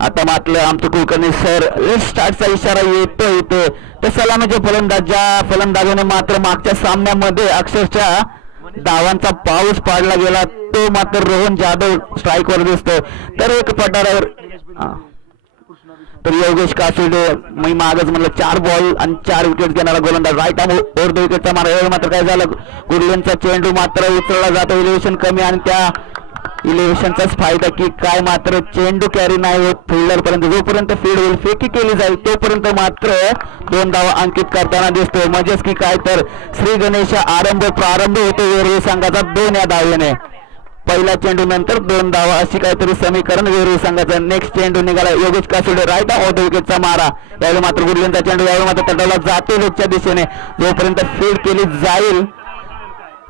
आता मात्र आमचं कुलकर्णी सर स्टार्टचा इशारा येतो इथे. तर सलामीचे फलंदाज ज्या फलंदाजाने मात्र मागच्या सामन्यामध्ये अक्षरशः धावांचा पाऊस पाडला गेला तो मात्र रोहन जाधव स्ट्राईकवर दिसतोय. तर एक पटारावर तर योगेश कासुडे मी मागच म्हणलं 4 बॉल आणि 4 विकेट घेणारा गोलंदाज राईट आर्म ओव्हर द विकेटचा मारा. यावेळी मात्र काय झालं गुडलेनचा चेंडू मात्र उचलला जातो इलेव्हेशन कमी आणि त्या इलेव्हेशनचाच फायदा की काय मात्र चेंडू कॅरी नाही होत फिल्डर पर्यंत. जोपर्यंत फील्ड होईल फेकी केली जाईल तोपर्यंत मात्र 2 धावा अंकित करताना दिसतोय. म्हणजेच की काय तर श्री गणेश प्रारंभ होतो वेरूळ संघाचा 2 या धावेने. पहिला चेंडू नंतर 2 धावा अशी काहीतरी समीकरण वेरूळ संघाचा. नेक्स्ट चेंडू निघाला योगेश कासुडे राईट आउट विकेटचा मारा. यावेळी मात्र गुडलेनचा चेंडू यावेळी मात्र तटाला जातो लेगच्या दिशेने. जोपर्यंत फील्ड केली जाईल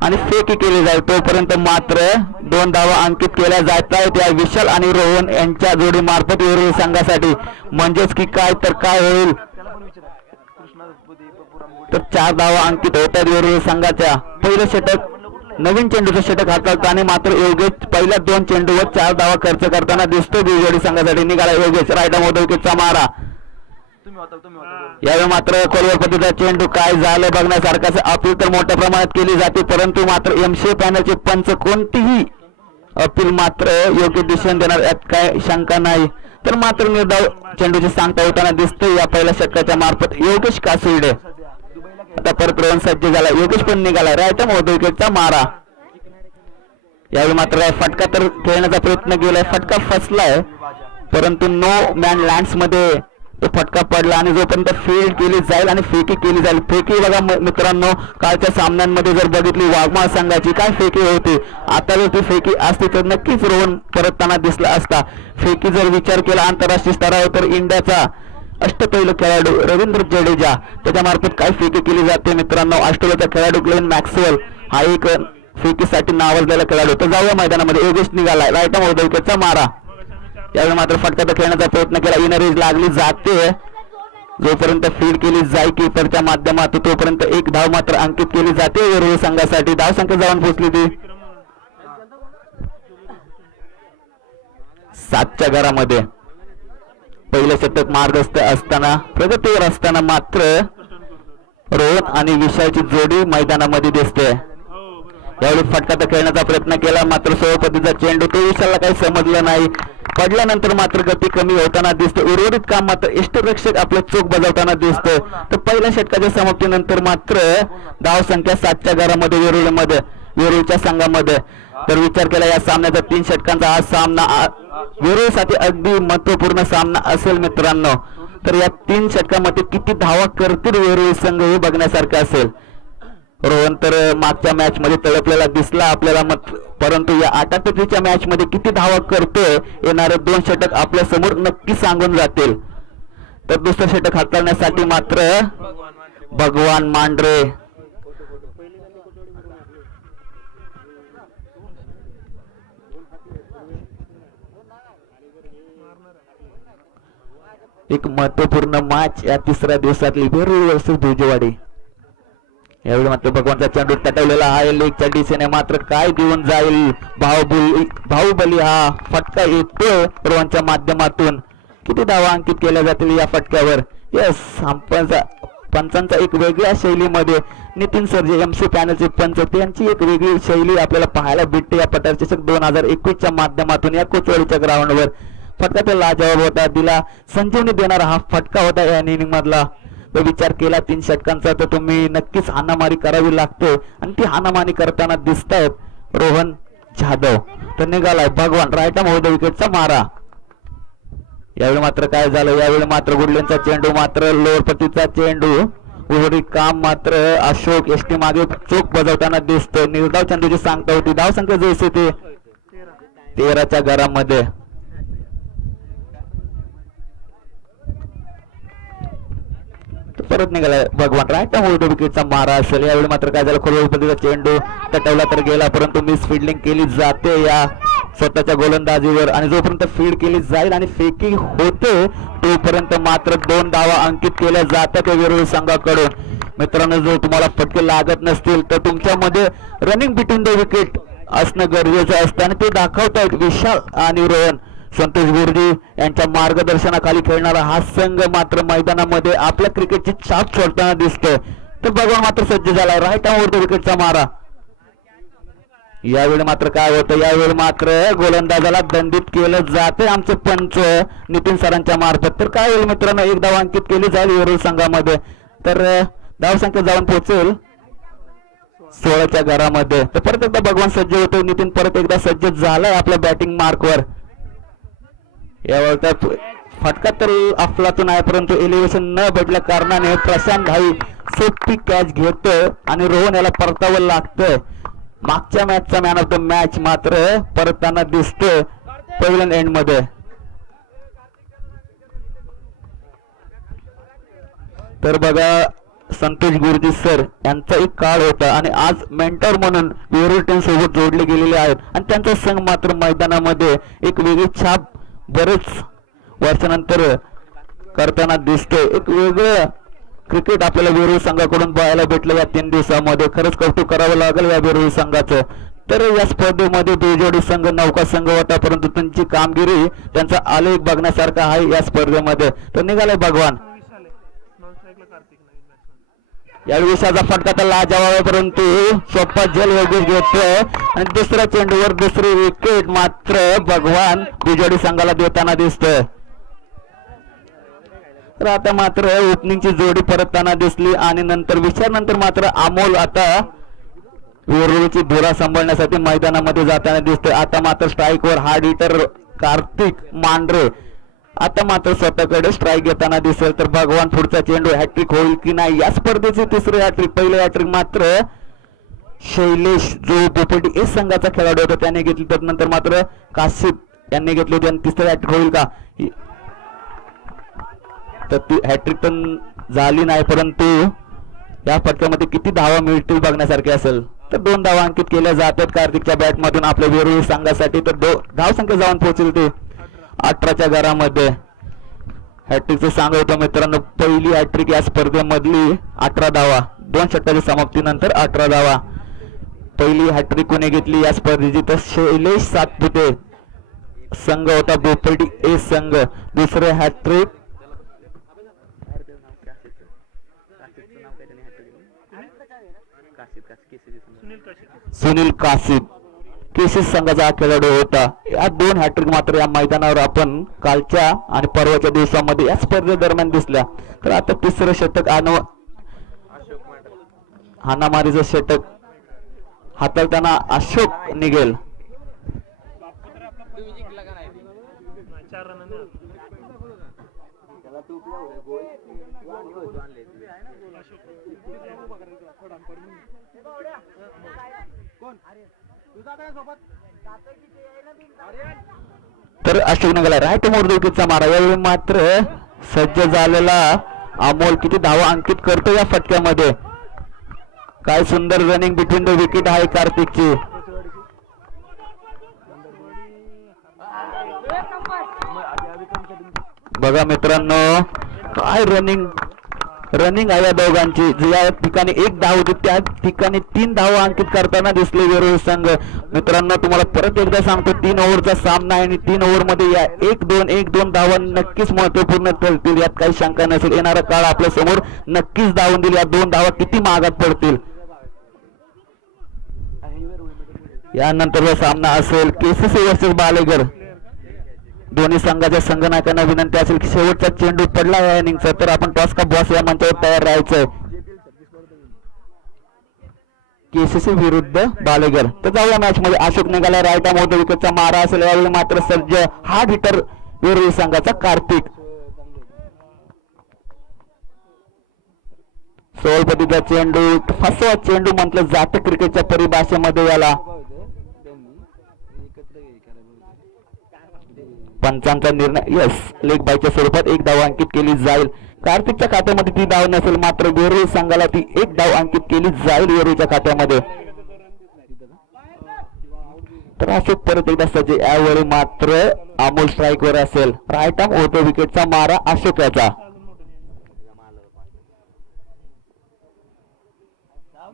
आणि फेकी केली जाईल तोपर्यंत मात्र 2 धावा अंकित केल्या जात आहेत या विशाल आणि रोहन यांच्या जोडी मार्फत वेरूळ संघासाठी. म्हणजेच की काय तर काय होईल तर 4 धावा अंकित होतात वेरूळ संघाच्या. पहिलं षटक नवीन चेंडूचं षटक हाताळताना मात्र योगेश पहिल्या 2 चेंडूवर 4 धावा खर्च करताना दिसतो जोडी संघासाठी. निघाला योगेश राईट आर्म विकेटचा मारा. यावेळी मात्र कोलवर पद्धतीचा चेंडू काय झालं बघण्यासारखं अपील तर मोठ्या प्रमाणात केली जाते परंतु मात्र एमसीए पॅनलचे पंच कोणतीही अपील मात्र योग्य दिशेने देणार यात काय शंका नाही. तर मात्र निर्धाव चेंडूची सांगता होताना दिसते या पहिल्या षटकाच्या मार्फत योगेश कासुर्डे. आता परत रोहन सज्ज झाला योगेश पण निघाला राईट आर्म विकेटचा मारा. यावेळी मात्र फटका तर खेळण्याचा प्रयत्न केलाय फटका फसलाय परंतु नो मॅन लँड्स मध्ये तो फटका पडला आणि जोपर्यंत फील्ड केली जाईल आणि फेकी केली जाईल. फेकी बघा मित्रांनो कालच्या सामन्यांमध्ये जर बघितली वाघमाळ संघाची काय फेकी होती. आता जर ती फेकी असती तर नक्कीच रोहन परतताना दिसला असता. फेकी जर विचार केला आंतरराष्ट्रीय स्तरावर तर इंडियाचा अष्टपैलू खेळाडू रवींद्र जडेजा त्याच्यामार्फत काय फेकी केली जाते मित्रांनो. ऑस्ट्रेलियाचा खेळाडू ग्लेन मॅक्सवेल हा एक फेकीसाठी नावाजलेला खेळाडू. तर जाऊया मैदानामध्ये योगेश निघाला राईट आर्म विकेटचा मारा. यावेळी मात्र फटका खेळण्याचा प्रयत्न केला इनरीज लागली जाते. जोपर्यंत फील्ड केली जाईल कीपरच्या माध्यमातून तोपर्यंत 1 धाव मात्र अंकित केली जाते वेरूळ संघासाठी. धाव संख्या जाऊन पोहोचली ती 7च्या घरामध्ये. पहिलं षटक मार्गस्थ असताना प्रगतीवर असताना मात्र रोहन आणि विशालची जोडी मैदानामध्ये दिसते. यावेळी फटका खेळण्याचा प्रयत्न केला मात्र सभापतीचा चेंडू तो विशालला काही समजलं नाही. पडल्यानंतर मात्र गती कमी होताना दिसते. उर्वरित काम मात्र इष्टरक्षक आपले चूक बजावताना दिसतो. तर पहिल्या षटकाच्या समाप्तीनंतर मात्र धाव संख्या 7च्या घरामध्ये वेरूळच्या संघामध्ये. तर विचार केला या सामन्याचा 3 षटकांचा हा सामना वेरूळसाठी अगदी महत्वपूर्ण सामना असेल मित्रांनो. तर या 3 षटकामध्ये किती धावा करतील वेरूळ संघ हे बघण्यासारखं असेल. रोहन तर मागच्या मॅच मध्ये तळपलेला दिसला आपल्याला परंतु या 88च्या मॅच मध्ये किती धावा करतोय येणारे 2 षटक आपल्या समोर नक्की सांगून जातील. तर दुसरं षटक हाताळण्यासाठी मात्र भगवान मांढरे एक महत्वपूर्ण मॅच या 3ऱ्या दिवसातली वेरूळ वर्सेस भुजवाडी. यावेळी मात्र भगवानचा चेंडू तटवलेला आहे लेगच्या दिशेने मात्र काय देऊन जाईल बाहुबली हा फटका येतोय रोहनच्या माध्यमातून. किती धावा अंकित केल्या जातील या फटक्यावर. यस पंचांचा एक वेगळ्या शैलीमध्ये नितीन सरजे एमसी पॅनलचे पंच त्यांची एक वेगळी शैली आपल्याला पाहायला भेटते या पठार चषक 2021च्या माध्यमातून या कोचवाडीच्या ग्राउंडवर. फटका तर लाजवाब होता दिला संजीवनी देणारा हा फटका होता या इनिंग मधला. विचार केला 3 षटकांचा तर तुम्ही नक्कीच हाणामारी करावी लागते आणि ती हाणामारी करताना दिसतायत रोहन जाधव. तर निघालाय भगवान राईट आर्म विकेटचा मारा. यावेळी मात्र काय झालं यावेळी मात्र गुडलेनचा चेंडू मात्र लोअर पट्टीचा चेंडू उर्वरित काम मात्र अशोक एसटी मागे चोख बजावताना दिसतोय. निर्धाव चेंडूची सांगता होती. धाव संख्या जैसे ते 13च्या घरामध्ये. परत निघाला भगवान राईट आर्म विकेटचा मारा असेल. यावेळी मात्र काय झालं खोलवर पद्धतीचा चेंडू तटवला तर गेला परंतु मिस फिल्डिंग केली जाते या स्वतःच्या गोलंदाजीवर आणि जोपर्यंत फील्ड केली जाईल आणि फेकी होते तोपर्यंत मात्र 2 धावा अंकित केल्या जातात वेरूळ संघाकडून. मित्रांनो जर तुम्हाला फटके लागत नसतील तर तुमच्यामध्ये रनिंग बिटवीन द विकेट असणं गरजेचं असतं आणि ते दाखवतायत विशाल आणि रोहन. संतोष गुरुजी यांच्या मार्गदर्शनाखाली खेळणारा हा संघ मात्र मैदानामध्ये आपल्या क्रिकेटची छाप सोडताना दिसतोय. तर भगवान मात्र सज्ज झाला, राईट आउट विकेटचा मारा. यावेळी मात्र काय होतं, यावेळी मात्र गोलंदाजाला दंडित केलं जाते आमचे पंच नितीन सरांच्या मार्फत. तर काय होईल मित्रांनो, एक धाव अंकित केली जाईल वेरूळ संघामध्ये. तर धावसंख्या जाऊन पोहोचेल 16च्या घरामध्ये. तर परत एकदा भगवान सज्ज होतो, नितीन परत एकदा सज्ज झालाय आपल्या बॅटिंग मार्कवर. यावेळी फटका तर अफलातून आहे, परंतु एलिव्हेशन न भेटल्या कारणाने प्रशांत भाई सोपी कॅच घेतोय आणि रोहन याला परतावं लागतंय. मागच्या मॅचचा मॅन ऑफ द मॅच मात्र परतताना दिसतोय पहिल्या एंड मध्ये. तर बघा संतोष गुरुजी सर यांचा एक काळ होता आणि आज मेंटर म्हणून वेरूळ टीम सोबत जोडले गेलेले आहेत आणि त्यांचा संघ मात्र मैदानामध्ये एक वेगळी छाप बरेच वर्षानंतर करताना दिसतोय. एक वेगळं क्रिकेट आपल्याला वेरूळ संघाकडून पाहायला भेटलं या 3 दिवसामध्ये. खरंच कौतुक करावं लागेल या वेरूळ संघाचं. तर या स्पर्धेमध्ये दुजोडी संघ नौका संघ होता, परंतु त्यांची कामगिरी त्यांचा आलेख बघण्यासारखा आहे या स्पर्धेमध्ये. तर निघाले भगवान. यावेळी विशाचा फटका तर लाजवाब आहे, परंतु सोपा जल योगेश घेतोय आणि दुसऱ्या चेंडूवर दुसरी विकेट मात्र भगवान दुजोडी संघाला देताना दिसतोय. तर आता मात्र ओपनिंगची जोडी परतताना दिसली आणि नंतर विचारनंतर मात्र अमोल आता वेरूळची धुरा सांभाळण्यासाठी मैदानामध्ये जाताना दिसतोय. आता मात्र स्ट्राईकवर हार्ड हिटर कार्तिक मांढरे आता मात्र स्वतःकडे स्ट्राईक घेताना दिसेल. तर भगवान पुढचा चेंडू हॅट्रिक होईल की नाही. या स्पर्धेची तिसरी हॅट्रिक, पहिलं हॅट्रिक मात्र शैलेश जो बोपटी एस संघाचा खेळाडू होता त्याने घेतली, त्यानंतर मात्र काशिफ यांनी घेतली होती आणि तिसरी हॅट्रिक होईल का. तर ती हॅट्रिक पण झाली नाही, परंतु या फटक्यामध्ये किती धावा मिळतील बघण्यासारखे असेल. तर 2 धावा अंकित केल्या जातात कार्तिकच्या बॅट मधून आपल्या वेरूळ संघासाठी. तर धाव संख्या जाऊन पोहोचेल ते 18च्या घरामध्ये. हॅट्रिकचं सांगत होतं मित्रांनो, पहिली हॅट्रिक या स्पर्धेमधली 18 धावा, 2 षटकाच्या समाप्तीनंतर 18 धावा. पहिली हॅट्रिक कोणी घेतली या स्पर्धेची, तर शैलेश सातपुते संघ होता बोपर्डी ए संघ. दुसरे हॅट्रिक सुनील काशिफ केसीस संघाचा खेळाडू होता. या 2 हॅट्रिक मात्र या मैदानावर आपण कालच्या आणि परवाच्या दिवसामध्ये या स्पर्धेदरम्यान दिसल्या. तर आता तिसरं षटक हाणामारीचं षटक हाताळताना अशोक निघेल. तर अशोक निघाला राईट मोड विकेटचा मारा. यावेळी मात्र सज्ज झालेला अमोल किती धावा अंकित करतो या फटक्यामध्ये. काय सुंदर रनिंग बिटवीन द विकेट आहे कार्तिकची. बघा मित्रांनो काय रनिंग आहे या दोघांची. ज्या ठिकाणी 1 धाव होती त्या ठिकाणी 3 धावा अंकित करताना दिसले वेरूळ संघ. मित्रांनो तुम्हाला परत एकदा सांगतो 3 ओव्हरचा सामना आहे आणि 3 ओव्हर मध्ये या 1-2 धावा नक्कीच महत्वपूर्ण ठरतील, यात काही शंका नसेल. येणारा काळ आपल्या समोर नक्कीच धावून देईल. या 2 धावा किती महागात पडतील. यानंतरचा सामना असेल केसीसी वर्सेस बालेगर. दोन्ही संघाच्या संघनायकांना विनंती असेल की शेवटचा चेंडू पडला या इनिंगचा तर आपण टॉस का बॉस या मंचावर तयार राहायचंय. केसीसी विरुद्ध बालेगर. तर जाऊया मॅच मध्ये. अशोक निघाला राईट आर्म होता, विकेटचा मारा असेल. यावेळी मात्र सज्ज हार्ड हिटर वेरूळ संघाचा कार्तिक. सोळपतीचा चेंडू, फसवा चेंडू म्हटलं जातं क्रिकेटच्या परिभाषेमध्ये याला. पंचांचा निर्णय यस लेग बायच्या स्वरूपात 1 धाव अंकित केली जाईल. कार्तिकच्या खात्यामध्ये ती धाव नसेल, मात्र वेरूळ संघाला ती 1 धाव अंकित केली जाईल वेरूळच्या खात्यामध्ये. तर अशोक परत एकदा सज्ज. यावेळी मात्र अमोल स्ट्राईक वर असेल. राईट आर्म होतो विकेटचा मारा अशोक याचा.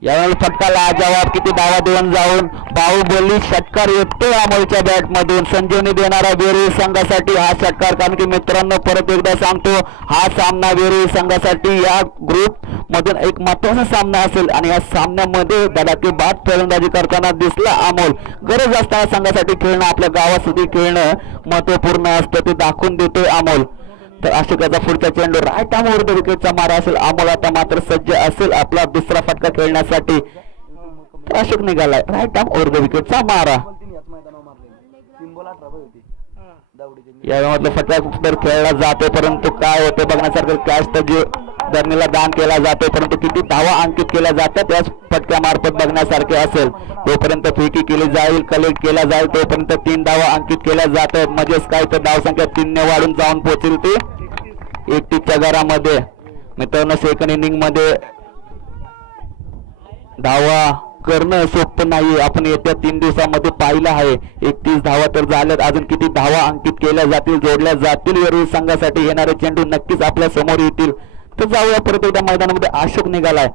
यावेळी फटका लाजवाब, किती धावा देऊन जाऊन बाहुबली षटकार येतो अमोलच्या बॅट मधून. संजीवनी देणारा वेरूळ संघासाठी हा षटकार. कारण की मित्रांनो परत एकदा सांगतो, हा सामना वेरूळ संघासाठी या ग्रुप मधून एक महत्वाचा सामना असेल आणि या सामन्यामध्ये धडाकेबाज फलंदाजी करताना दिसला अमोल. गरज असताना संघासाठी खेळणं, आपल्या गावासाठी खेळणं महत्वपूर्ण असतं, ते दाखवून देतोय अमोल. तर अशोकाचा पुढचा चेंडू राईट आर्म ओव्हर द विकेटचा मारा असेल. अमोल आता मात्र सज्ज असेल आपला दुसरा फटका खेळण्यासाठी. तर अशोक निघालाय राईट आर्म ओव्हर द विकेटचा मारा. यामधला फटका तर खेळला जातो, परंतु काय होते बघण्यासारखं. कॅच तर धरणीला दान केला जातो, परंतु किती धावा अंकित केल्या जातात त्याच फटक्यामार्फत बघण्यासारखे असेल. तोपर्यंत फेकी केली जाईल, कलेक्ट केला जाईल, तोपर्यंत 3 धावा अंकित केल्या जातात. म्हणजेच काय तर धावसंख्या 3 ने वाढून जाऊन पोहोचेल ती 81च्या घरामध्ये. मित्रांनो सेकंड इनिंग मध्ये धावा करणं सोपं नाही. आपण येत्या 3 दिवसामध्ये पाहिलं आहे. 31 धावा तर झाल्यात, अजून किती धावा अंकित केल्या जातील, जोडल्या जातील वेरूळ संघासाठी. येणारे चेंडू नक्कीच आपल्या समोर येतील. तर जाऊया परत एकदा मैदानामध्ये. अशोक निघालाय,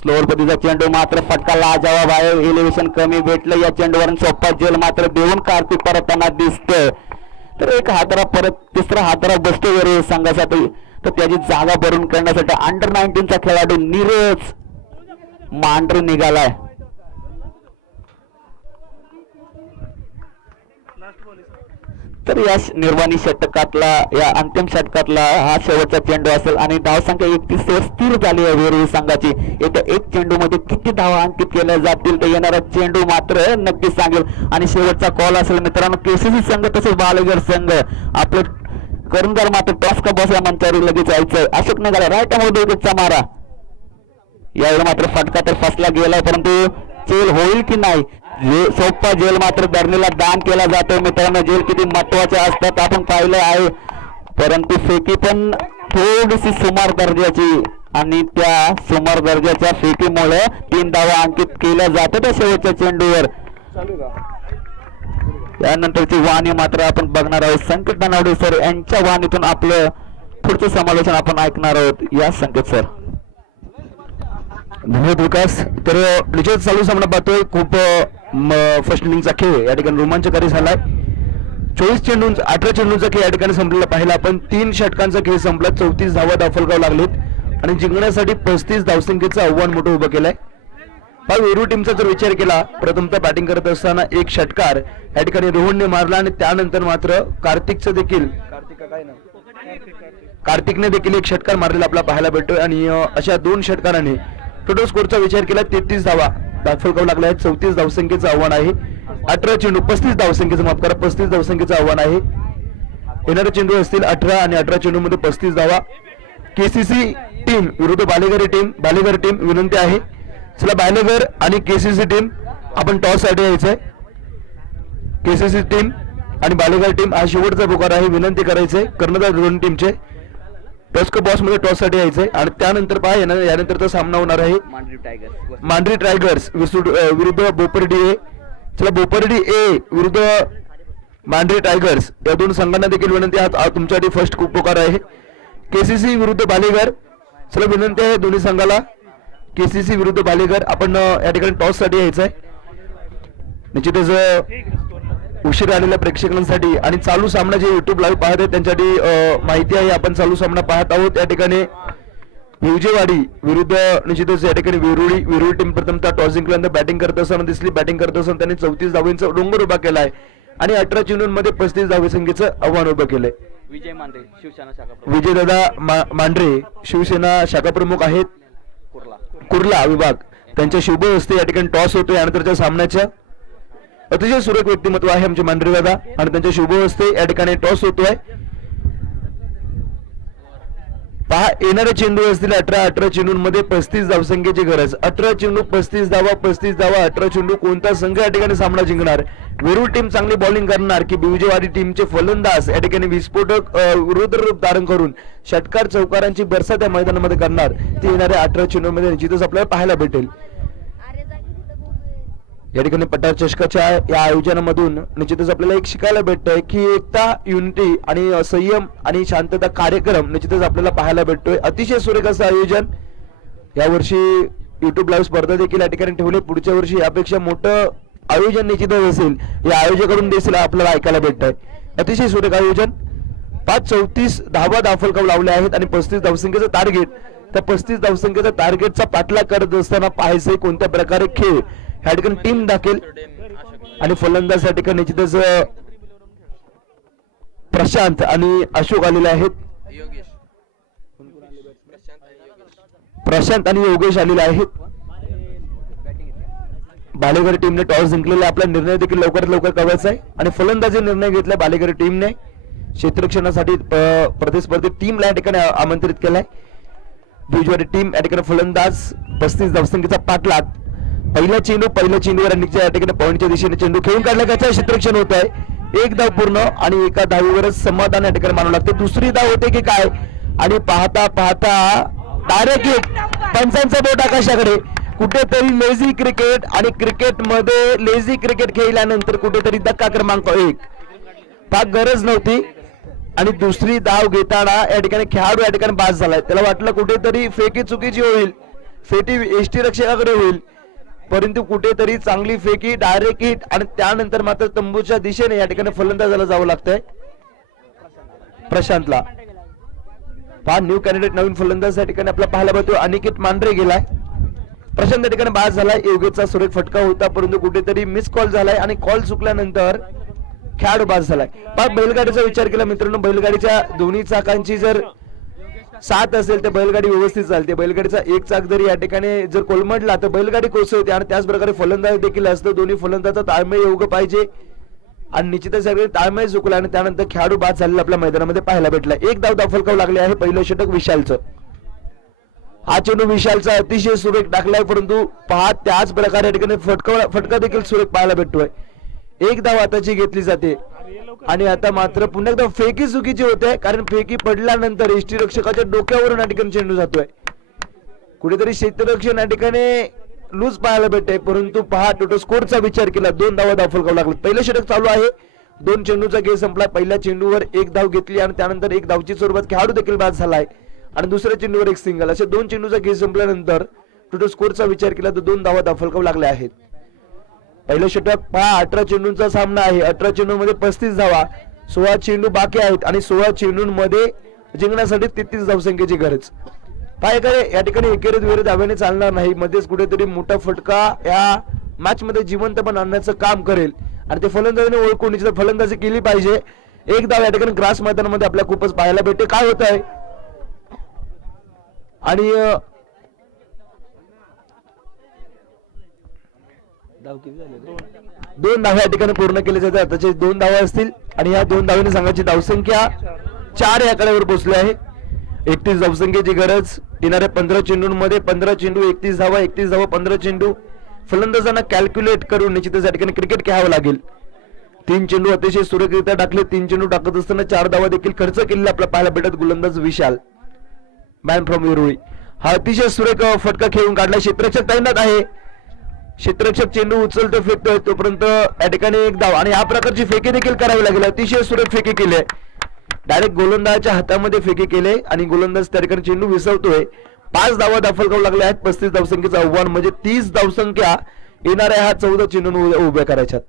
स्लोअर पद्धतीचा चेंडू मात्र फटका लाजवाब आहे. एलिव्हेशन कमी भेटलं या चेंडूवरून. सोप्पा जेल मात्र देऊन कार्तिक परतताना दिसतोय. तर एक हातरा परत तिसरा हातरा बसतो वेरूळ संघासाठी. तर त्याची जागा भरून करण्यासाठी अंडर 19चा खेळाडू नीरज मांढरे निघालाय. तर या निर्वाणी षटकातला, या अंतिम षटकातला हा शेवटचा चेंडू असेल आणि धावसंख्या 31 वर स्थिर झाली आहे वेरूळ संघाची. येत्या एक चेंडू मध्ये किती धावा अंकित केल्या जातील तर येणारा चेंडू मात्र नक्कीच सांगेल. आणि शेवटचा कॉल असेल मित्रांनो. केसीसी संघ तसेच बालेगर संघ आपलं करंदर मात्र टॉस का बॉस या मंचावर लगेच यायचंय. अशोक नगर राईट आर्म विकेटचा मारा. यावेळी मात्र फटका तर फसला गेलाय, परंतु चेल होईल की नाही. सोप्पा जेल मात्र धरणीला दान केला जातो. मित्रांनो जेल किती महत्वाचे असतात आपण पाहिलं आहे, परंतु फेकी पण थोडीशी सुमार दर्जाची आणि त्या सुमार दर्जाच्या फेकीमुळे 3 धावा अंकित केल्या जातात त्या शेवटच्या चेंडूवर. यानंतरची वाणी मात्र आपण बघणार आहोत. संकेत दानावडे सर यांच्या वाणीतून आपलं पुढचं समालोचन आपण ऐकणार आहोत. या संकेत सर. धन्यवाद विकास. तर निश्चित चालू सामना पाहतोय. खूप फर्स्ट इनिंगचा खेळ या ठिकाणी रोमांचकारी झालाय. 18 चेंडूंचा खेळ या ठिकाणी संपलेला पाहिला आपण. 3 षटकांचा खेळ संपला. 34 धावा दाफलगाव लागलेत आणि जिंकण्यासाठी 35 धावसंख्येचं आव्हान मोठं उभं केलंय. वेरूळ टीमचा जर विचार केला, प्रथमतः बॅटिंग करत असताना एक षटकार या ठिकाणी रोहनने मारला आणि त्यानंतर मात्र कार्तिकने देखील एक षटकार मारलेला आपला पाहायला भेटतोय. आणि अशा 2 षटकाराने टोटल स्कोरचा विचार केला 33 धावा दाखल लागला आहे. 34 धावसंख्येचं आव्हान आहे. 18 चेंडू 35 धावसंख्येचं माफ करा 35 धावसंख्येचं आव्हान आहे. येणारे चेंडू असतील 18 आणि 18 चेंडू मध्ये 35 धावा. केसीसी टीम विरुद्ध बालेगर टीम विनंती आहे. चला बालेगर आणि केसीसी टीम आपण टॉस साठी यायचंय. केसीसी टीम आणि बालेगर टीम हा शेवटचा पुकार आहे. विनंती करायचंय कर्णधार दोन टीमचे टॉस का बॉस मध्ये टॉस साठी यायचंय. आणि त्यानंतर पहा यानंतरचा सामना होणार आहे मांढरी टायगर्स विरुद्ध बोपर्डी ए. चला बोपर्डी ए विरुद्ध मांढरी टायगर्स या 2 संघांना देखील विनंती आहे. तुमच्यासाठी फर्स्ट पुकार आहे. केसीसी विरुद्ध बालेगर. चला विनंती आहे दोन्ही संघाला. केसीसी विरुद्ध बालेगर आपण या ठिकाणी टॉस साठी यायचंय. निश्चितच उशीर आलेल्या प्रेक्षकांसाठी आणि चालू सामना जे युट्यूब लाईव्ह पाहत आहेत त्यांच्यासाठी माहिती आहे. आपण चालू सामना पाहत आहोत. या ठिकाणी विजेवाडी विरुद्ध निश्चितच या ठिकाणी वेरूळ टीम प्रथमतः टॉस जिंकल्यानंतर बॅटिंग करत असताना दिसली. बॅटिंग करत असताना त्यांनी 34 धावांचा डोंगर उभा केला आहे आणि 18 चेंडूंमध्ये 35 धावसंख्येचं आव्हान उभं केलंय. विजयदादा मांढरे शिवसेना शाखा प्रमुख आहेत कुर्ला विभाग. त्यांच्या शुभ हस्ते या ठिकाणी टॉस होतो. यानंतरच्या सामन्याच्या अतिशय सुरेख व्यक्तिमत्व आहे आमचे मांढरे दादा आणि त्यांच्या शुभ हस्ते या ठिकाणी टॉस होतोय. पहा येणारे चेंडू असतील 18 चेंडूंमध्ये 35 धावसंख्येची गरज. 18 चेंडू 35 धावा 18 चेंडू. कोणता संघ या ठिकाणी सामना जिंकणार? वेरूळ टीम चांगली बॉलिंग करणार की विजेवाडी टीमचे फलंदाज या ठिकाणी विस्फोटक रुद्र रूप धारण करून षटकार चौकारांची बरसात या मैदानामध्ये करणार ते येणाऱ्या 18 चेंडूमध्ये निश्चितच आपल्याला पाहायला भेटेल. या ठिकाणी पठार चषकाच्या या आयोजनामधून निश्चितच आपल्याला एक शिकायला भेटतंय की एकता, युनिटी आणि संयम आणि शांतता कार्यक्रम निश्चितच आपल्याला पाहायला भेटतोय. अतिशय सुरेख असं आयोजन यावर्षी युट्यूब लाईव्ह स्पर्धा देखील या ठिकाणी ठेवली. पुढच्या वर्षी यापेक्षा मोठं आयोजन निश्चितच असेल. या आयोजकाकडून देखील आपल्याला ऐकायला भेटत आहे. अतिशय सुरेख आयोजन. 5:34 धावा धावफलकावर लावले आहेत आणि 35 धावसंख्येचं टार्गेट. त्या 35 धावसंख्येचा टार्गेटचा पाठलाग करत असताना पाहायचंय कोणत्या प्रकारे खेळ या ठिकाणी टीम दाखल. आणि फलंदाज या ठिकाणी निश्चितच प्रशांत आणि अशोक आलेले आहेत. प्रशांत आणि योगेश आलेले आहेत. बालेघर टीमने टॉस जिंकलेला. आपला निर्णय देखील लवकरात लवकर कळवायचा आहे. आणि फलंदाजी निर्णय घेतलाय बालेघर टीमने. क्षेत्ररक्षणासाठी प्रतिस्पर्धी टीमला या ठिकाणी आमंत्रित केलाय. भुजवाडी टीम या ठिकाणी फलंदाज 35 धावसंख्येचा पाठलाग. पहिल्या चेंडूवर या ठिकाणी पॉईंटच्या दिशेने चेंडू खेळून काढण्याचं क्षेत्ररक्षण होत आहे. एक धाव पूर्ण आणि एका धावीवरच समाधान या ठिकाणी मानावं लागते. दुसरी धाव होते की काय आणि पाहता डायरेक्ट हिट. पंचांचा बोट आकाशाकडे. कुठेतरी लेझी क्रिकेट आणि क्रिकेटमध्ये लेझी क्रिकेट खेळल्यानंतर कुठेतरी धक्का क्रमांक 1. पाक गरज नव्हती आणि दुसरी धाव घेताना या ठिकाणी खेळाडू या ठिकाणी बाद झालाय. त्याला वाटलं कुठेतरी फेकी चुकीची होईल, फेटी एसटी रक्षकाकडे होईल, परंतु कुठेतरी चांगली फेकी डायरेक्ट हिट आणि त्यानंतर मात्र तंबूच्या दिशेने या ठिकाणी फलंदाजाला जावं लागतंय प्रशांतला. न्यू कॅन्डिडेट नवीन फलंदाज या ठिकाणी आपला पाहायला मिळतो. अनिकेत मांढरे गेलाय. प्रशांत या ठिकाणी बाद झालाय. योगेशचा सुरेख फटका होता परंतु कुठेतरी मिस कॉल झालाय आणि कॉल चुकल्यानंतर खेळाडू बाद झालाय. बैलगाडीचा विचार केला मित्रांनो. बैलगाडीच्या दोन्ही चाकांची जर साथ असेल तर बैलगाडी व्यवस्थित चालते. बैलगाडीचा एक चाक जरी या ठिकाणी जर कोलमडला तर बैलगाडी कोसळते. आणि त्याच प्रकारे फलंदाज देखील असतं. दोन्ही फलंदाजाचा ताळमेळ योग्य पाहिजे आणि निश्चितच ताळमेळ चुकला आणि त्यानंतर खेळाडू बाद झालेला आपल्या मैदानामध्ये पाहायला भेटला. एक धाव धावफलकावर लागले आहे. पहिलं षटक विशालचं. हा चेंडू विशालचा अतिशय सुरेख टाकलाय परंतु पहा त्याच प्रकारे या ठिकाणी फटका देखील सुरेख पाहायला भेटतोय. एक धाव आताची घेतली जाते आणि आता मात्र पुन्हा एकदा फेकी चुकीची होते कारण फेकी पडल्यानंतर एसटी रक्षकाच्या डोक्यावरून या ठिकाणी चेंडू जातोय. कुठेतरी क्षेत्ररक्षण या ठिकाणी लूज पाहायला भेटते परंतु पहा टोटल स्कोरचा विचार केला 2 धावा धावफलकावर लागले. पहिलं षटक चालू आहे. 2 चेंडूचा खेळ संपला. पहिल्या चेंडूवर 1 धाव घेतली आणि त्यानंतर 1 धावची स्वरूपात खेळाडू देखील बाद झालाय आणि दुसऱ्या चेंडूवर 1 सिंगल. असे 2 चेंडूचा खेळ संपल्यानंतर टोटल स्कोरचा विचार केला तर 2 धावा धावफलकावर लागल्या आहेत. पहिलं षटक पहा 18 चेंडूंचा सामना आहे. 18 चेंडूंमध्ये 35 धावा. 16 चेंडू बाकी आहेत आणि 16 चेंडूंमध्ये जिंकण्यासाठी 33 धावसंख्येची गरज. या ठिकाणी एकेरीत विरोध धाव्याने चालणार नाही. मध्येच कुठेतरी मोठा फटका या मॅच मध्ये जिवंत पण आणण्याचं काम करेल आणि ते फलंदाजाने ओळखून फलंदाजी केली पाहिजे. एक धाव या ठिकाणी ग्रास मैदानामध्ये आपल्याला खूपच पाहायला भेटते. काय होत आहे आणि 2 धावा या ठिकाणी पूर्ण केले जातात. त्याचे 2 धावा असतील आणि या 2 धावांनी संघाची धावसंख्या 4 या आकड्यावर पोहोचली आहे. 31 धावसंख्येची गरज. येणाऱ्या 15 चेंडूंमध्ये 15 चेंडू 31 धावा, 31 धावा 15 चेंडू. फलंदाजांना कॅल्क्युलेट करून निश्चितच या ठिकाणी क्रिकेट खेळावं लागेल. 3 चेंडू अतिशय सुरेखरित्या टाकले. 3 चेंडू टाकत असताना 4 धावा देखील खर्च केलेला आपल्याला पाहायला भेटत. गोलंदाज विशाल मॅन फ्रॉम विरुळी हा अतिशय सुरेख फटका खेळून काढला. क्षेत्ररक्षक तैनात आहे. क्षेत्ररक्षक चेंडू उचलतो फेकतोय तोपर्यंत या ठिकाणी 1 धाव आणि या प्रकारची फेकी देखील करावी लागेल. अतिशय सुरेख फेकी केली. डायरेक्ट गोलंदाजाच्या हातामध्ये फेकी केले आणि गोलंदाज त्या ठिकाणी चेंडू विसरतोय. 5 धावा धावफलकावर लागल्या आहेत. 35 धावसंख्येचं आव्हान म्हणजे 30 धावसंख्या येणाऱ्या ह्या 14 चेंडूंवर उभ्या करायच्यात.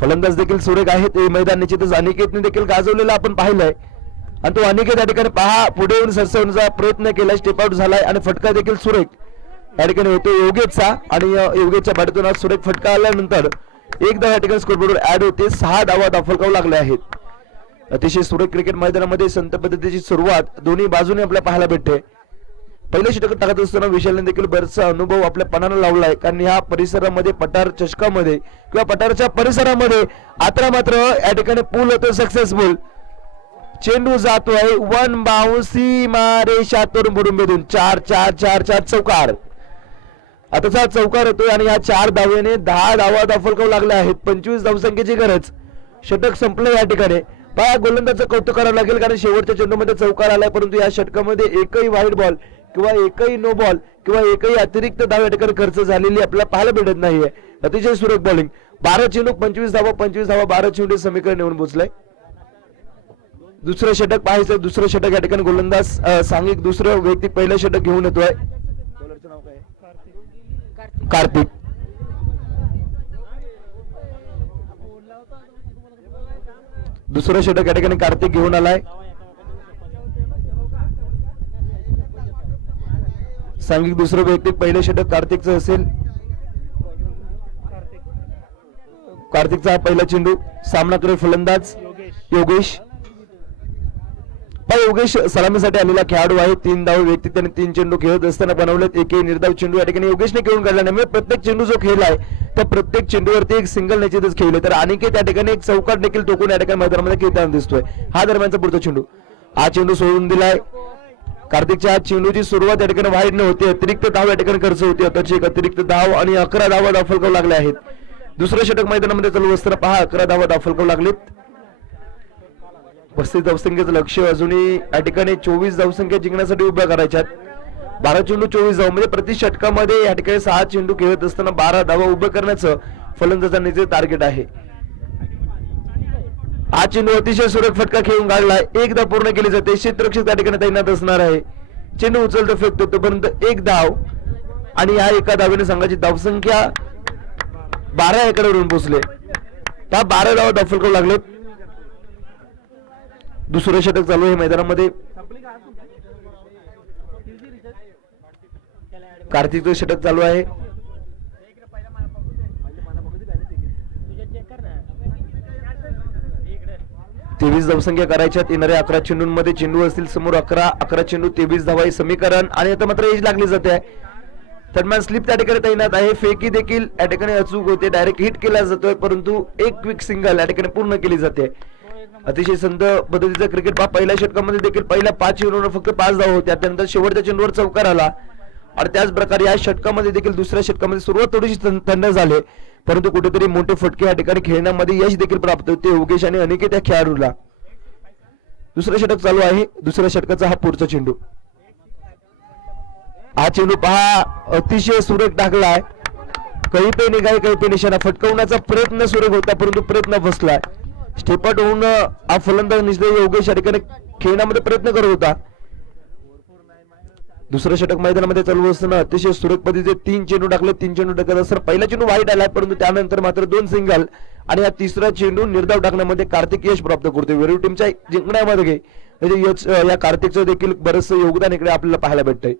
फलंदाज देखील सुरेख आहेत. हे मैदान निश्चितच अनिकेतने देखील गाजवलेलं आपण पाहिलंय आणि तो अनिकेत या ठिकाणी पहा पुढे येऊन सरसवण्याचा प्रयत्न केलाय. स्टेप आउट झालाय आणि फटका देखील सुरेख या ठिकाणी होतो योगेशचा आणि योगेशच्या बॅटतून आज सुरेख फटका आल्यानंतर 1 धाव या ठिकाणी स्कोरबोर्डवर ऍड होते. 6 धावा धावफलकावर लागल्या आहेत. अतिशय सुरेख क्रिकेट मैदानामध्ये संत पद्धतीची सुरुवात दोन्ही बाजूने आपल्याला पाहायला भेटते. पहिलं षटक टाकत असताना विशालने देखील बराचसा अनुभव आपल्या पणाला लावलाय कारण ह्या परिसरामध्ये पठार चषकामध्ये किंवा पठारच्या परिसरामध्ये मात्र या ठिकाणी पूल होतो सक्सेसफुल. चेंडू जातोय 1 बाउन्सी मारे शातून बुडून बेदून 4-4-4-4 चौकार. आताचा चौकार होतोय आणि या 4 धावेने 10 धावा धावफलकावर लागल्या आहेत. 25 धावसंख्येची गरज. षटक संपलं या ठिकाणी. पहा गोलंदाजाचं कौतुक करावं लागेल कारण शेवटच्या चेंडूमध्ये चौकार आलाय परंतु या षटकामध्ये एकही वाईड बॉल किंवा एकही नो बॉल किंवा एकही अतिरिक्त धाव या ठिकाणी खर्च झालेली आपल्याला पाहायला भेटत नाहीये. अतिशय सुरेख बॉलिंग. 12 चेंडू 25 धावा 12 चेंडू समीकरण येऊन पोहोचलंय. दुसरं षटक पाहायचं. दुसरं षटक या ठिकाणी गोलंदाज सांघिक दुसरं व्यक्ती पहिलं षटक घेऊन येतोय. कार्तिक. दुसरं षटक या ठिकाणी कार्तिक घेऊन आलाय. सांघिक दुसरं वैयक्तिक पहिलं षटक कार्तिकचं असेल. कार्तिकचा हा पहिला चेंडू. सामना करेल फलंदाज योगेश. योगेश सलामीसाठी आलेला खेळाडू आहे. 3 धाव व्यक्ती त्याने 3 चेंडू खेळत असताना बनवलेत. एकही निर्धाव चेंडू या ठिकाणी योगेशने खेळून काढला नाही. प्रत्येक चेंडू जो खेळलाय त्या प्रत्येक चेंडूवरती एक सिंगल निश्चितच खेळले. तर अनिकेत या ठिकाणी एक चौकार देखील टोकून या ठिकाणी मैदानामध्ये खेळताना दिसतोय. हा दरम्यानचा पुढचा चेंडू. हा चेंडू सोडून दिलाय. कार्तिकच्या चेंडूची सुरुवात या ठिकाणी वाईट न होती. अतिरिक्त धाव या ठिकाणी खर्च होती. आताची एक अतिरिक्त धाव आणि 11 धावा दाफलकाव लागल्या आहेत. दुसरं षटक मैदानामध्ये चालू असताना पहा 11 धावा दाफलकाव लागलीत. 35 धावसंख्येचं लक्ष अजूनही या ठिकाणी 24 धावसंख्या जिंकण्यासाठी उभ्या करायच्यात. 12 चेंडू 24 धाव म्हणजे प्रति षटकामध्ये या ठिकाणी 6 चेंडू खेळत असताना 12 धावा उभे करण्याचं फलंदाजांचे टार्गेट आहे. हा चेंडू अतिशय सुरेख फटका खेळून काढलाय. एकदा पूर्ण केली जाते. क्षेत्ररक्षक त्या ठिकाणी तैनात असणार आहे. चेंडू उचलतो फेकतो तोपर्यंत एक धाव आणि या एका धावेने संघाची धावसंख्या 12 एकरावरून पोहोचले. त्या 12 धावा दाफलकाव लागलेत. दुसरं षटक चालू आहे मैदानामध्ये. कार्तिकचं षटक चालू आहे. तेवीस धावसंख्या करायच्यात येणाऱ्या 11 चेंडूंमध्ये. चेंडू असतील समोर 11 चेंडू 23 धावा हे समीकरण आणि आता मात्र एज लागली जाते. दरम्यान स्लिप त्या ठिकाणी तैनात आहे. फेकी देखील या ठिकाणी अचूक होते. डायरेक्ट हिट केला जातोय परंतु एक क्विक सिंगल या ठिकाणी पूर्ण केली जाते. अतिशय संत पद्धतीचं क्रिकेट पहा. पहिल्या षटकामध्ये देखील पहिल्या 5 चेंडूवर फक्त 5 धावा होत्या. त्यानंतर शेवटच्या चेंडूवर चौकार आला आणि त्याच प्रकारे या षटकामध्ये देखील दुसऱ्या षटकामध्ये सुरुवात थोडीशी थंड झाली परंतु कुठेतरी मोठे फटके या ठिकाणी खेळण्यामध्ये यश देखील प्राप्त होते योगेश आणि अनिकेत या खेळाडूला. दुसरं षटक चालू आहे. दुसऱ्या षटकाचा हा पुढचा चेंडू. हा चेंडू पहा अतिशय सुरेख टाकलाय. काही पे निघाय काही पे निशाणा. फटकवण्याचा प्रयत्न सुरेख होता परंतु प्रयत्न फसलाय. स्टेपट होऊन हा फलंदाज निश्चित योगेश या ठिकाणी खेळण्यामध्ये प्रयत्न करत होता. दुसरं षटक मैदानामध्ये चालू असताना अतिशय सुरेख पद्धतीचे 3 चेंडू टाकले. 3 चेंडू टाकत असताना पहिला चेंडू वाईट आलाय परंतु त्यानंतर मात्र 2 सिंगल आणि हा तिसरा चेंडू निर्धाव टाकण्यामध्ये कार्तिक यश प्राप्त करतो. वेरूळ टीमच्या जिंकण्यामध्ये या कार्तिकचं देखील बरंचसं योगदान इकडे आपल्याला पाहायला भेटतंय.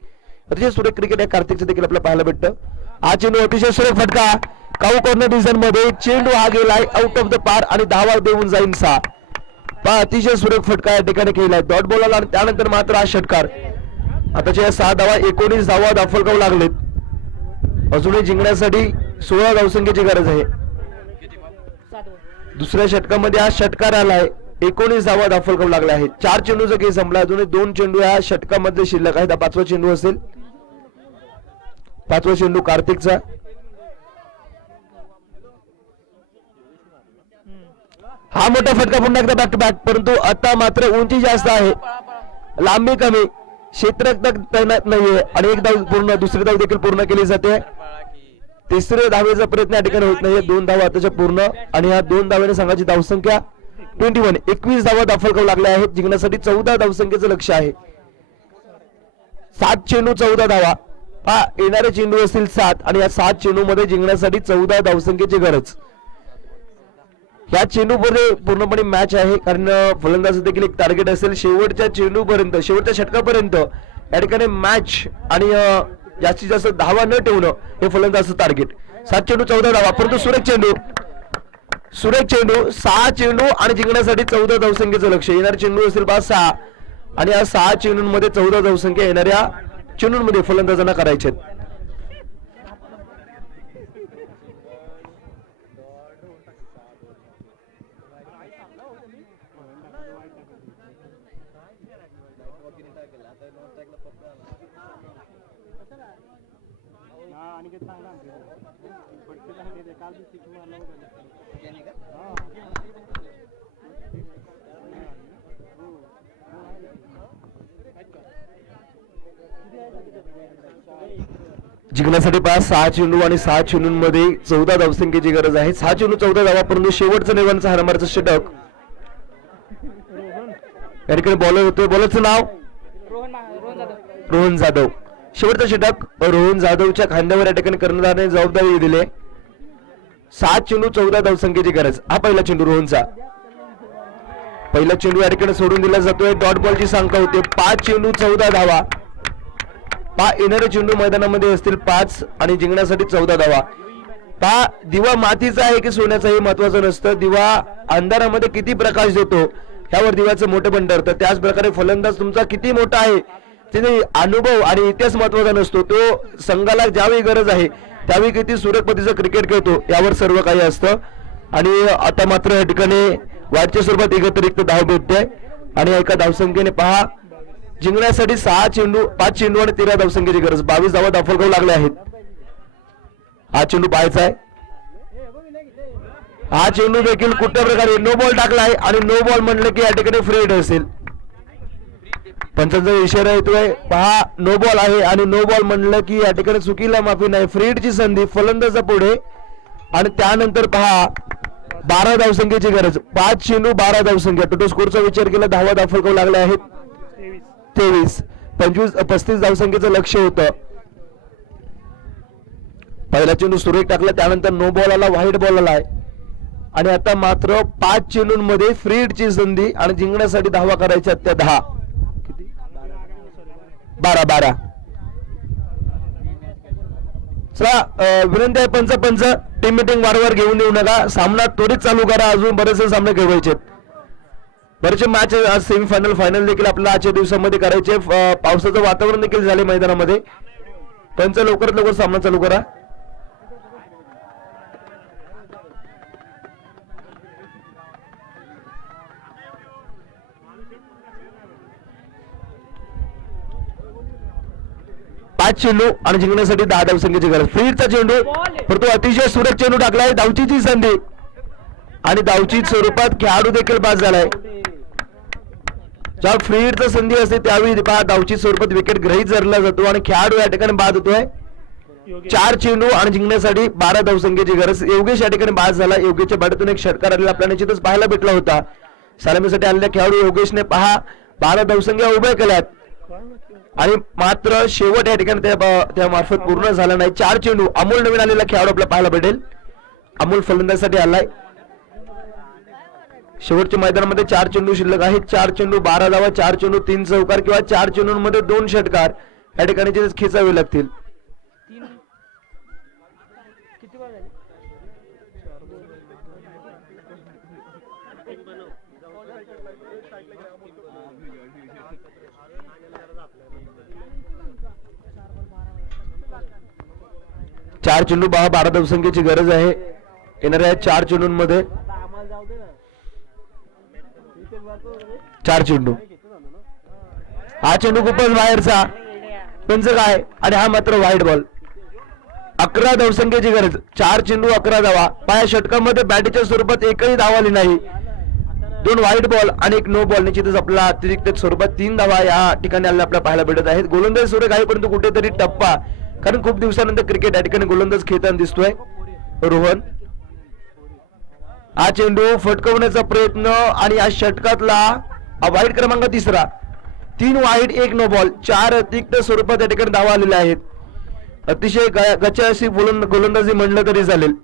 अतिशय सुरेख क्रिकेट या कार्तिकचं देखील आपल्याला पाहायला भेटतं. हा चेंडू अतिशय सुरेख फटका. काऊ कॉर्नर डिझाईन मध्ये चेंडू हा गेलाय आउट ऑफ द पार आणि धावा देऊन जाईल 6. अतिशय सुरेख फटका या ठिकाणी केलाय. डॉट बॉल आला आणि त्यानंतर मात्र हा षटकार. आताच्या 6 धावा 19 धावा दाफलकाव लागलेत. अजूनही जिंकण्यासाठी 16 धावसंख्येची गरज आहे. दुसऱ्या षटकामध्ये हा षटकार आलाय. 19 धावा दाफलकाव लागले आहेत. 4 चेंडूचा खेळ संपला. अजूनही 2 चेंडू या षटकामध्ये शिल्लक आहेत. 5वा चेंडू असेल. 5वा चेंडू कार्तिकचा. हा मोठा फटका पुन्हा एकदा बॅक टू बॅक परंतु आता मात्र उंची जास्त आहे. लांबी कमी. क्षेत्र तैनात नाहीये आणि एक धाव पूर्ण दुसरी धाव देखील पूर्ण केली जाते. तिसऱ्या धावेचा प्रयत्न या ठिकाणी होत नाहीये. 2 धावा आताच्या पूर्ण आणि या 2 धावेने संघाची धावसंख्या 21 धावा दाफलकाव लागल्या आहेत. जिंकण्यासाठी 14 धावसंख्येचं लक्ष आहे. 7 चेंडू 14 धावा. हा येणारे चेंडू असतील 7 आणि या 7 चेंडू मध्ये जिंकण्यासाठी 14 धावसंख्येची गरज. या चेंडूमध्ये पूर्णपणे मॅच आहे कारण फलंदाज देखील एक टार्गेट असेल शेवटच्या चेंडूपर्यंत शेवटच्या षटकापर्यंत या ठिकाणी मॅच आणि जास्तीत जास्त धावा न ठेवणं हे फलंदाजचं टार्गेट. 7 चेंडू 14 धावा परंतु सुरेख चेंडू 6 चेंडू आणि जिंकण्यासाठी 14 धावसंख्येचं लक्ष. येणारे चेंडू असेल 6 आणि या 6 चेंडूंमध्ये 14 धावसंख्या येणाऱ्या चेंडूंमध्ये फलंदाजांना करायचे. जिंकण्यासाठी 6 चेंडू आणि 6 चेंडूंमध्ये 14 धावसंख्येची गरज आहे. 6 चेंडू 14 धावा परंतु शेवटचं निर्वाणचं हारमारचं षटक. या ठिकाणी बॉलर होतोय. बॉलरचं नाव रोहन जाधव. शेवटचं षटक रोहन जाधवच्या खांद्यावर या ठिकाणी कर्णधाराने जबाबदारी दिली. 7 चेंडू 14 धावसंख्येची गरज. हा पहिला चेंडू रोहनचा. पहिला चेंडू या ठिकाणी सोडून दिला जातोय. डॉट बॉलची सांगता होते. 5 चेंडू 14 धावा. येणारे चेंडू मैदानामध्ये असतील 5 आणि जिंकण्यासाठी 14 धावा. दिवा मातीचा आहे की सोन्याचा हे महत्वाचं नसतं. दिवा अंधारामध्ये किती प्रकाश देतो यावर दिव्याचं मोठेपण ठरतं. त्याच प्रकारे फलंदाज तुमचा किती मोठा आहे तिथे अनुभव आणि इतिहास महत्वाचा नसतो. तो संघाला ज्यावेळी गरज आहे त्यावेळी किती सुरेख पद्धतीचं क्रिकेट खेळतो यावर सर्व काही असतं. आणि आता मात्र या ठिकाणी वाढच्या स्वरूपात एकत्रित धाव भेटते आणि एका धावसंख्येने पहा जिंकण्यासाठी 5 चेंडू आणि 13 धावसंख्येची गरज. 22 धावा दाखल लागले आहेत. हा चेंडू पाहायचा आहे. हा चेंडू देखील कुठल्या प्रकारे नो बॉल टाकलाय आणि नो बॉल म्हणलं की या ठिकाणी फ्री हिट असेल. पंचांचा इशारा येतोय. पहा नो बॉल आहे आणि नो बॉल म्हणलं की या ठिकाणी चुकीला माफी नाही. फ्री हिटची संधी फलंदाजा पुढे आणि त्यानंतर पहा 12 धावसंख्येची गरज. 5 चेंडू 12 धावसंख्या. टोटल स्कोरचा विचार केला धावा दाखल लागले आहेत 23. 35 धावसंख्येचं लक्ष होतं. पहिला चेंडू सुरेख टाकला त्यानंतर नो बॉल आला व्हाईट बॉल आलाय आणि आता मात्र 5 चेंडूंमध्ये फ्री हिटची संधी आणि जिंकण्यासाठी धावा करायच्या त्या 10 12. चला विनंती आहे पंच टीम मिटिंग वारंवार घेऊन येऊ नका. सामना त्वरित चालू करा. अजून बरेचसे सामने खेळवायचे. बरेचसे मॅच आज सेमीफायनल फायनल देखील आपल्याला आजच्या दिवसामध्ये करायचे. पावसाचं वातावरण देखील झाले मैदानामध्ये. पंच लवकरात लवकर सामना चालू करा. चेंडू आणि जिंकण्यासाठी 10 धावसंख्येची गरज. फ्रीडचा चेंडू परंतु अतिशय सुरेख चेंडू टाकलाय. धावचीची संधी आणि धावची स्वरूपात खेळाडू देखील बाद झालाय. जेव्हा फ्रीडचा संधी असते त्यावेळी पहा धावची स्वरूपात विकेट ग्रहीत धरला जातो आणि खेळाडू या ठिकाणी बाद होतोय. 4 चेंडू आणि जिंकण्यासाठी 12 धावसंख्येची गरज. योगेश या ठिकाणी बाद झाला. योगेशच्या बॅटतून एक षटकार आलेला आपल्याला निश्चितच पाहायला भेटला होता. सलामीसाठी आलेल्या खेळाडू योगेशने पहा 12 धावसंख्या उभ्या केल्यात आणि मात्र शेवट या ठिकाणी त्या मार्फत पूर्ण झाला नाही. 4 चेंडू. अमोल नवीन आलेला खेळाडू आपल्याला पाहायला भेटेल. अमोल फलंदाजीसाठी आलाय. शेवटच्या मैदानामध्ये 4 चेंडू शिल्लक आहेत. 4 चेंडू 12 धावा. 4 चेंडू 3 चौकार किंवा 4 चेंडूंमध्ये 2 षटकार या ठिकाणी खेचावे लागतील. चार चेंडू 12 धावसंख्येची गरज आहे. येणाऱ्या 4 चेंडूंमध्ये 4 चेंडू. हा चेंडू खूपच बाहेरचा. पंच काय आणि हा मात्र व्हाईट बॉल. 11 धावसंख्येची गरज. 4 चेंडू 11 धावा. पाया षटकामध्ये बॅटीच्या स्वरूपात एकही धाव आली नाही. 2 व्हाईट बॉल आणि 1 नो बॉल. निश्चितच आपला अतिरिक्त स्वरूपात 3 धावा या ठिकाणी आपल्याला पाहायला भेटत आहेत. गोलंदाज सुरेख आहे परंतु कुठेतरी टप्पा, कारण खूप दिवसानंतर क्रिकेट या ठिकाणी गोलंदाज खेळताना दिसतोय रोहन. हा चेंडू फटकवण्याचा प्रयत्न आणि या षटकातला वाईट क्रमांक 3. 3 वाईट 1 नो बॉल. 4 अतिरिक्त स्वरूपात या ठिकाणी धावा आलेल्या आहेत. अतिशय गच्च अशी गोलंदाजी म्हणलं तरी चालेल.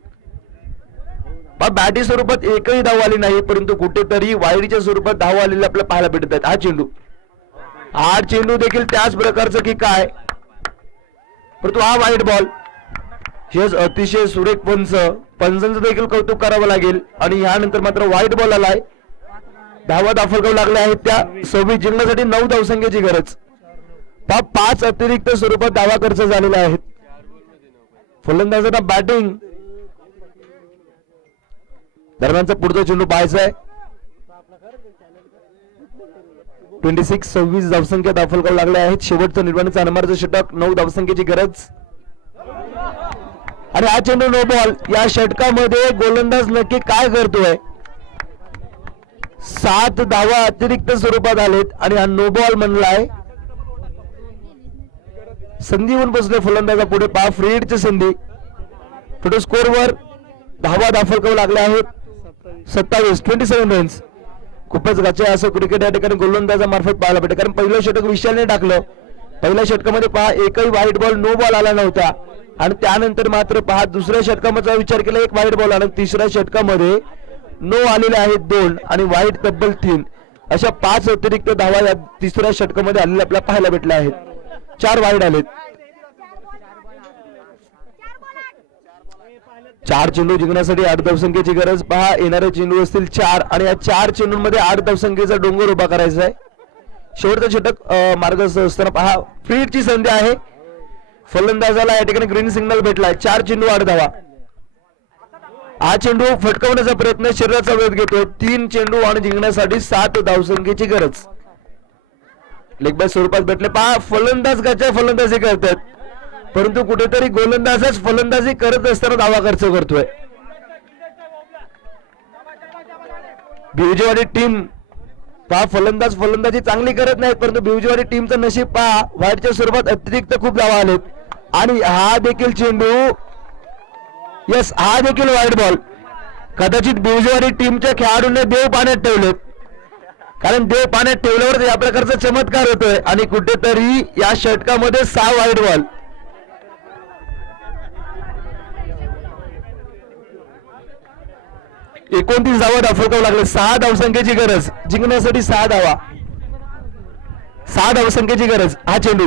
बॅटी स्वरूपात एकही धाव आली नाही परंतु कुठेतरी वाईडच्या स्वरूपात धाव आलेले आपल्याला पाहायला भेटत आहेत. हा चेंडू 8 चेंडू देखील त्याच प्रकारचं की काय परंतु हा व्हाईट बॉल. हेच अतिशय सुरेख पंचांचं देखील कौतुक करावं लागेल. आणि यानंतर मात्र व्हाईट बॉल आलाय. धावा दाखल लागल्या आहेत त्या 26. जिंकण्यासाठी 9 धावसंख्येची गरज. 5 अतिरिक्त स्वरूपात धावा खर्च झालेला आहेत. फलंदाजांना बॅटिंग दरम्यानचा पुढचा चेंडू पाहायचा आहे. 26 धावसंख्या दाखल लागल्या आहेत. शेवटचं निर्माणाचा अनमार्ज षटक. 9 धावसंख्येची गरज आणि हा चेंडू नो बॉल. या षटकामध्ये गोलंदाज नक्की काय करतोय. 7 धावा अतिरिक्त स्वरूपात आलेत आणि हा नो बॉल म्हणलाय. संधी होऊन बसले फलंदाजा पुढे. पहा फ्री हिटची संधी. टोटल स्कोरवर धावा दाखल लागल्या आहेत 27 रन्स. खूपच गच्च असं क्रिकेट या ठिकाणी गोलंदाजा मार्फत पाहायला भेटते. कारण पहिलं षटक विशालने टाकलं पहिल्या षटकामध्ये पहा एकही व्हाईट बॉल नो बॉल आला नव्हता आणि त्यानंतर मात्र पहा दुसऱ्या षटकाचा विचार केला एक व्हाईट बॉल आला, तिसऱ्या षटकामध्ये नो आलेले आहेत 2 आणि व्हाईट तब्बल 3 अशा 5 अतिरिक्त धावा या तिसऱ्या षटकामध्ये आलेल्या आपल्याला पाहायला भेटल्या आहेत. 4 व्हाईट आलेत. 4 चेंडू जिंकण्यासाठी 8 धावसंख्येची गरज. पहा येणारे चेंडू असतील 4 आणि या 4 चेंडूंमध्ये 8 धावसंख्येचा डोंगर उभा करायचा आहे. शेवटचं षटक मार्गस्थ असताना पहा फ्रीडची संधी आहे. फलंदाजाला या ठिकाणी ग्रीन सिग्नल भेटलाय. 4 चेंडू 8 धावा. हा चेंडू फटकवण्याचा प्रयत्न शरीराचा वेध घेतो. 3 चेंडू आणि जिंकण्यासाठी 7 धावसंख्येची गरज. लेगबाय स्वरूपात भेटले. पहा फलंदाज गचा फलंदाजी करतात परंतु कुठेतरी गोलंदाजच फलंदाजी करत असताना धावा खर्च करतोय. भिवजीवाडी टीम पहा फलंदाज फलंदाजी चांगली करत नाहीत परंतु भिवजीवाडी टीमचं नशीब पहा व्हाईटच्या स्वरूपात अतिरिक्त खूप धावा आलेत आणि हा देखील चेंडू यस हा देखील व्हाईट बॉल. कदाचित भिवजीवाडी टीमच्या खेळाडूंनी देव पाण्यात ठेवलेत कारण देव पाण्यात ठेवल्यावर या प्रकारचा चमत्कार होतोय आणि कुठेतरी या षटकामध्ये 6 व्हाईट बॉल. एकोणतीस धावा दाखवावं लागले. 6 धावसंख्येची गरज जिंकण्यासाठी 6 धावा. 6 धावसंख्येची गरज. हा चेंडू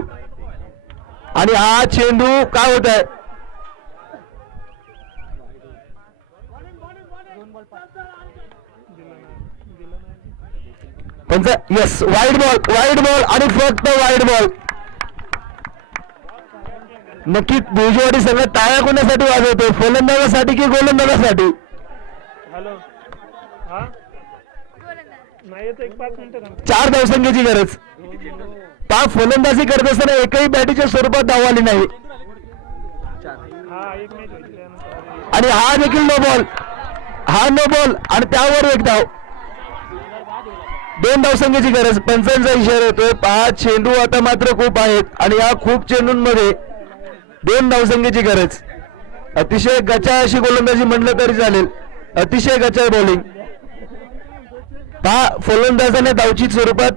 आणि हा चेंडू काय होत आहे यस वाईड बॉल आणि फक्त वाईड बॉल. नक्की भिवजीवाडी सगळं टाळ्या कोणासाठी वाजवतो फलंदाजासाठी की गोलंदाजासाठी. हॅलो हा नाही येतो एक 5 मिनिटं. 4 धावसंख्येची गरज. पहा फलंदाजी करत असताना एकही बॅटीच्या स्वरूपात धाव आली नाही हा एक मॅच होती त्यानंतर आणि हा देखील नो बॉल. हा नो बॉल आणि त्यावर एक धाव. 2 धावसंख्येची गरज. पंचांचा इशारा येतोय. पहा चेंडू आता मात्र खूप आहेत आणि या खूप चेंडूंमध्ये 2 धावसंख्येची गरज. अतिशय गचा अशी गोलंदाजी म्हटलं तरी चालेल. अतिशय गचा बॉलिंग. पहा फलंदाजाने धावची स्वरूपात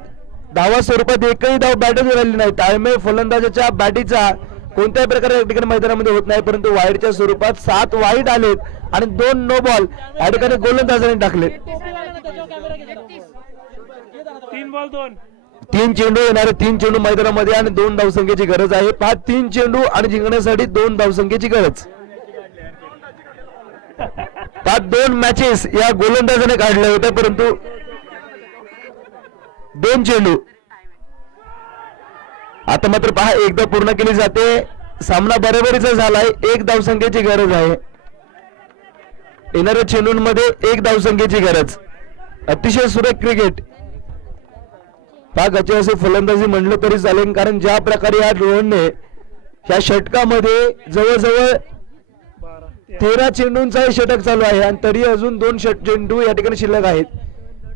धावा स्वरूपात एकही धाव बॅटच राहिली नाही. त्यामुळे फलंदाजाच्या बॅटीचा कोणत्याही प्रकारे या ठिकाणी मैदानामध्ये होत नाही परंतु वाईडच्या स्वरूपात 7 वाईट आलेत आणि 2 नो बॉल या ठिकाणी गोलंदाजाने टाकले. 3 बॉल 2. 3 चेंडू येणारे 3 चेंडू मैदानामध्ये आणि 2 धावसंख्येची गरज आहे. 3 चेंडू आणि जिंकण्यासाठी 2 धावसंख्येची गरज. 2 मॅचेस या गोलंदाजाने काढल्या होत्या परंतु 2 चेंडू आता मात्र पहा एकदा पूर्ण केली जाते. सामना बरोबरीचा झालाय. 1 धावसंख्येची गरज आहे. येणाऱ्या चेंडूंमध्ये 1 धावसंख्येची गरज. अतिशय सुरेख क्रिकेट. पहा गचे असे फलंदाजी म्हणलं तरी चालेल कारण ज्या प्रकारे या रोहनने ह्या षटकामध्ये जवळजवळ 13 चेंडूंचा षटक चालू आहे आणि तरी अजून 2 चेंडू या ठिकाणी शिल्लक आहेत.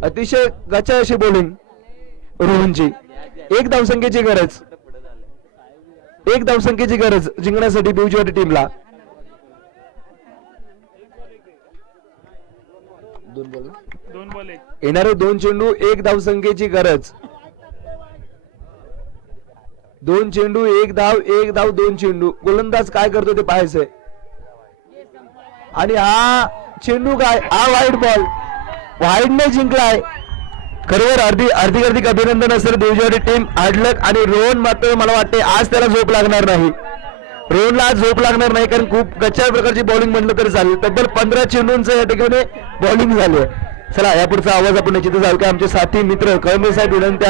अतिशय गचा अशी बॉलिंग रोहनची. 1 धावसंख्येची गरज. 1 धावसंख्येची गरज जिंकण्यासाठी भिवजीवाडी टीमला. 2 बॉल 1. येणारे 2 चेंडू 1 धावसंख्येची गरज. 2 चेंडू 1 धाव 1 धाव 2 चेंडू. गोलंदाज काय करतो ते पाहायचंय आणि हा चेंडू काय हा वाईड बॉल. वाईडने जिंकलाय. खरोखर हार्दिक अभिनंदन असेल भिवजीवाडी टीम. हार्डलक आणि रोहन मात्र मला वाटते आज त्याला झोप लागणार नाही. रोहनला आज झोप लागणार नाही कारण खूप गच्च्या प्रकारची बॉलिंग म्हटलं तरी चालेल. तब्बल 15 चेंडूंचं या ठिकाणी बॉलिंग झाली. चला यापुढचा आवाज आपण निश्चितच ऐकूया. आमचे साथी मित्र कळमे साहेब विनंती